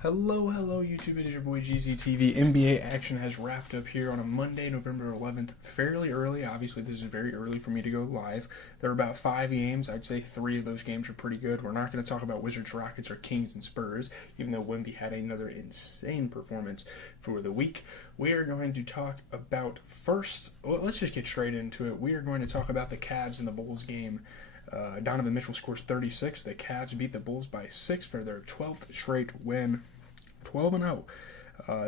Hello, YouTube. It is your boy GZTV. NBA action has wrapped up here on a Monday, November 11th, fairly early. Obviously, this is very early for me to go live. There are about 5 games. I'd say 3 of those games are pretty good. We're not going to talk about Wizards, Rockets, or Kings and Spurs, even though Wemby had another insane performance for the week. We are going to talk about let's just get straight into it. We are going to talk about the Cavs and the Bulls game. Donovan Mitchell scores 36. The Cavs beat the Bulls by 6 for their 12th straight win, 12-0.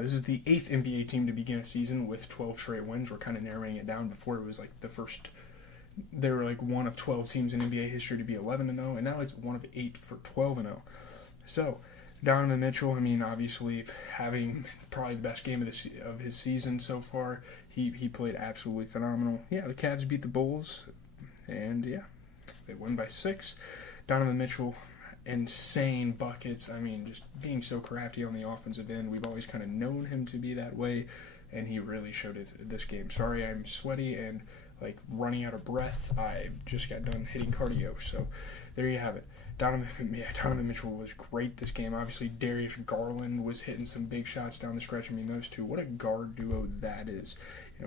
This is the 8th NBA team to begin a season with 12 straight wins. We're kind of narrowing it down. Before it was like they were like one of 12 teams in NBA history to be 11-0, and now it's one of 8 for 12-0. So, Donovan Mitchell, obviously having probably the best game of his season so far. He played absolutely phenomenal. Yeah, the Cavs beat the Bulls, and yeah, they won by 6. Donovan Mitchell, insane buckets. Just being so crafty on the offensive end. We've always kind of known him to be that way, and he really showed it this game. Sorry, I'm sweaty and running out of breath. I just got done hitting cardio, so there you have it. Donovan Mitchell was great this game. Obviously, Darius Garland was hitting some big shots down the stretch. Those two, what a guard duo that is.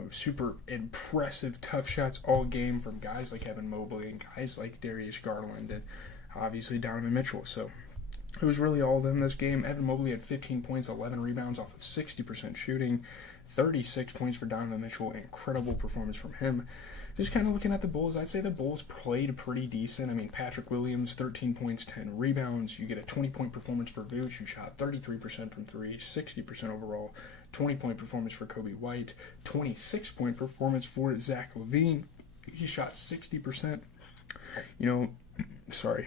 Super impressive, tough shots all game from guys like Evan Mobley and guys like Darius Garland and obviously Donovan Mitchell. So it was really all of them this game. Evan Mobley had 15 points, 11 rebounds off of 60% shooting, 36 points for Donovan Mitchell. Incredible performance from him. Just kind of looking at the Bulls, I'd say the Bulls played pretty decent. Patrick Williams, 13 points, 10 rebounds. You get a 20-point performance for Vooch, who shot 33% from 3, 60% overall. 20-point performance for Kobe White. 26-point performance for Zach LaVine. He shot 60%.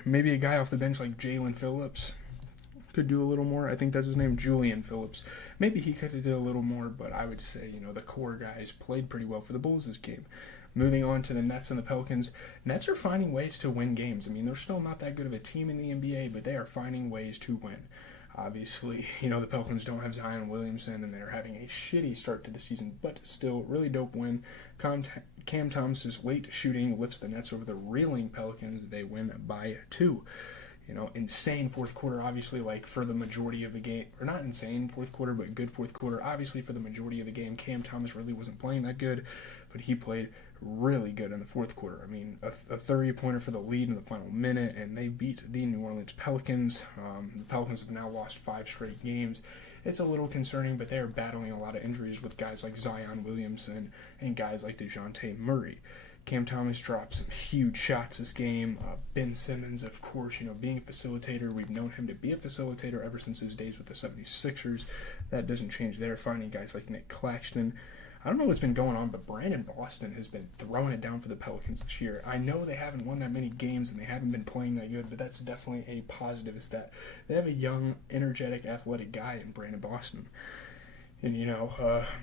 Maybe a guy off the bench like Jalen Phillips could do a little more. I think that's his name, Julian Phillips. Maybe he could have did a little more, but I would say, the core guys played pretty well for the Bulls this game. Moving on to the Nets and the Pelicans. Nets are finding ways to win games. They're still not that good of a team in the NBA, but they are finding ways to win. Obviously, the Pelicans don't have Zion Williamson, and they're having a shitty start to the season, but still, really dope win. Cam Thomas's late shooting lifts the Nets over the reeling Pelicans. They win by 2. Insane fourth quarter, obviously, for the majority of the game. Or not insane fourth quarter, but good fourth quarter. Obviously, for the majority of the game, Cam Thomas really wasn't playing that good, but he played really good in the fourth quarter. A 30-pointer for the lead in the final minute, and they beat the New Orleans Pelicans. The Pelicans have now lost 5 straight games. It's a little concerning, but they are battling a lot of injuries with guys like Zion Williamson and guys like DeJounte Murray. Cam Thomas dropped some huge shots this game. Ben Simmons, of course, being a facilitator. We've known him to be a facilitator ever since his days with the 76ers. That doesn't change there. Finding guys like Nick Claxton. I don't know what's been going on, but Brandon Boston has been throwing it down for the Pelicans this year. I know they haven't won that many games and they haven't been playing that good, but that's definitely a positive, is that they have a young, energetic, athletic guy in Brandon Boston. And,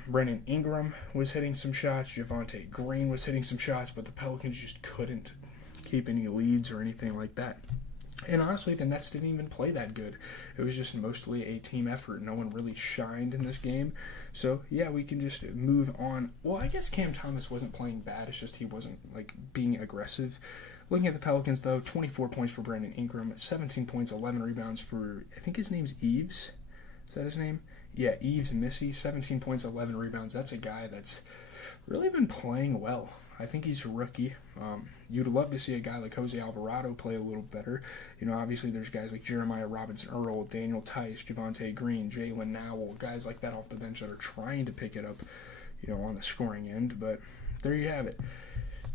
Brandon Ingram was hitting some shots. Javonte Green was hitting some shots, but the Pelicans just couldn't keep any leads or anything like that. And honestly, the Nets didn't even play that good. It was just mostly a team effort. No one really shined in this game. So, yeah, we can just move on. Well, I guess Cam Thomas wasn't playing bad. It's just he wasn't, being aggressive. Looking at the Pelicans, though, 24 points for Brandon Ingram, 17 points, 11 rebounds for, I think his name's Eves. Is that his name? Yeah, Eves Missy, 17 points, 11 rebounds. That's a guy that's really been playing well. I think he's a rookie. You'd love to see a guy like Jose Alvarado play a little better. Obviously there's guys like Jeremiah Robinson-Earl, Daniel Tice, Javonte Green, Jalen Nowell, guys like that off the bench that are trying to pick it up, on the scoring end. But there you have it.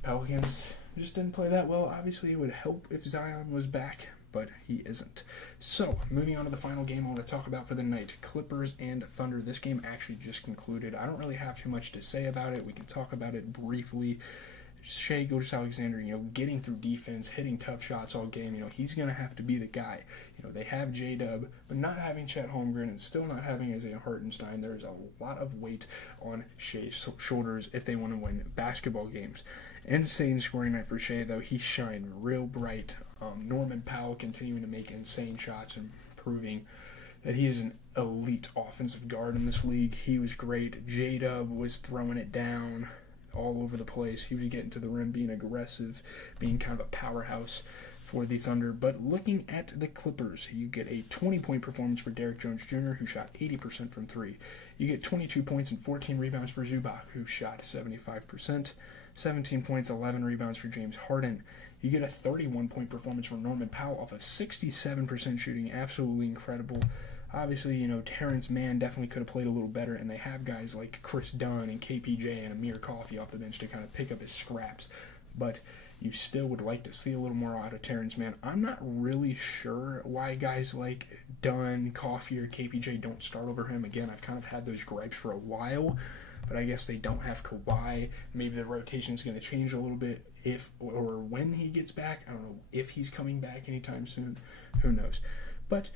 Pelicans just didn't play that well. Obviously it would help if Zion was back, but he isn't. So, moving on to the final game I want to talk about for the night, Clippers and Thunder. This game actually just concluded. I don't really have too much to say about it. We can talk about it briefly. Shai Gilgeous-Alexander, getting through defense, hitting tough shots all game. He's going to have to be the guy. They have J-Dub, but not having Chet Holmgren and still not having Isaiah Hartenstein. There's a lot of weight on Shai's shoulders if they want to win basketball games. Insane scoring night for Shai, though. He shined real bright. Norman Powell continuing to make insane shots and proving that he is an elite offensive guard in this league. He was great. J-Dub was throwing it down all over the place. He was getting to the rim, being aggressive, being kind of a powerhouse for the Thunder. But looking at the Clippers, you get a 20-point performance for Derrick Jones Jr., who shot 80% from three. You get 22 points and 14 rebounds for Zubac, who shot 75%. 17 points, 11 rebounds for James Harden. You get a 31-point performance from Norman Powell off of 67% shooting. Absolutely incredible. Obviously, Terrence Mann definitely could have played a little better, and they have guys like Chris Dunn and KPJ and Amir Coffey off the bench to kind of pick up his scraps. But you still would like to see a little more out of Terrence Mann. I'm not really sure why guys like Dunn, Coffey, or KPJ don't start over him. Again, I've kind of had those gripes for a while, but I guess they don't have Kawhi. Maybe the rotation is going to change a little bit if or when he gets back. I don't know if he's coming back anytime soon. Who knows? But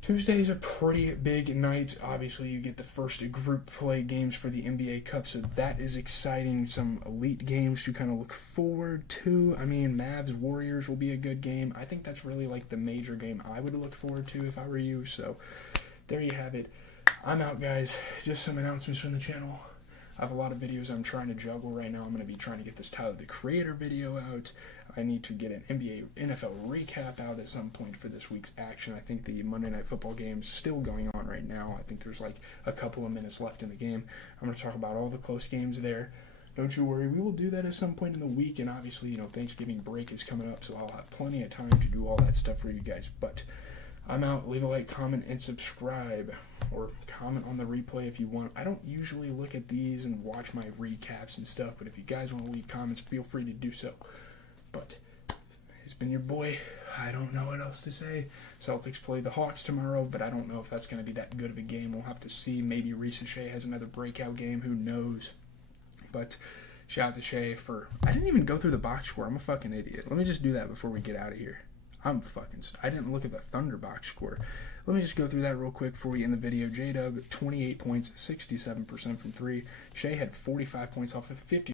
Tuesday is a pretty big night. Obviously, you get the first group play games for the NBA Cup, so that is exciting. Some elite games to kind of look forward to. I mean, Mavs-Warriors will be a good game. I think that's really like the major game I would look forward to if I were you. So there you have it. I'm out, guys. Just some announcements from the channel. I have a lot of videos I'm trying to juggle right now. I'm going to be trying to get this Tyler, the Creator video out. I need to get an NFL recap out at some point for this week's action. I think the Monday Night Football game's still going on right now. I think there's like a couple of minutes left in the game. I'm going to talk about all the close games there. Don't you worry. We will do that at some point in the week. And obviously, Thanksgiving break is coming up, so I'll have plenty of time to do all that stuff for you guys. But I'm out. Leave a like, comment, and subscribe. Or comment on the replay if you want. I don't usually look at these and watch my recaps and stuff, but if you guys want to leave comments, feel free to do so. But it's been your boy. I don't know what else to say. Celtics play the Hawks tomorrow, but I don't know if that's going to be that good of a game. We'll have to see. Maybe Risa Shea has another breakout game. Who knows? But shout out to Shea for... I didn't even go through the box score. I'm a fucking idiot. Let me just do that before we get out of here. I didn't look at the Thunder box score. Let me just go through that real quick for you in the video. J-Dub, 28 points, 67% from three. Shea had 45 points off of 50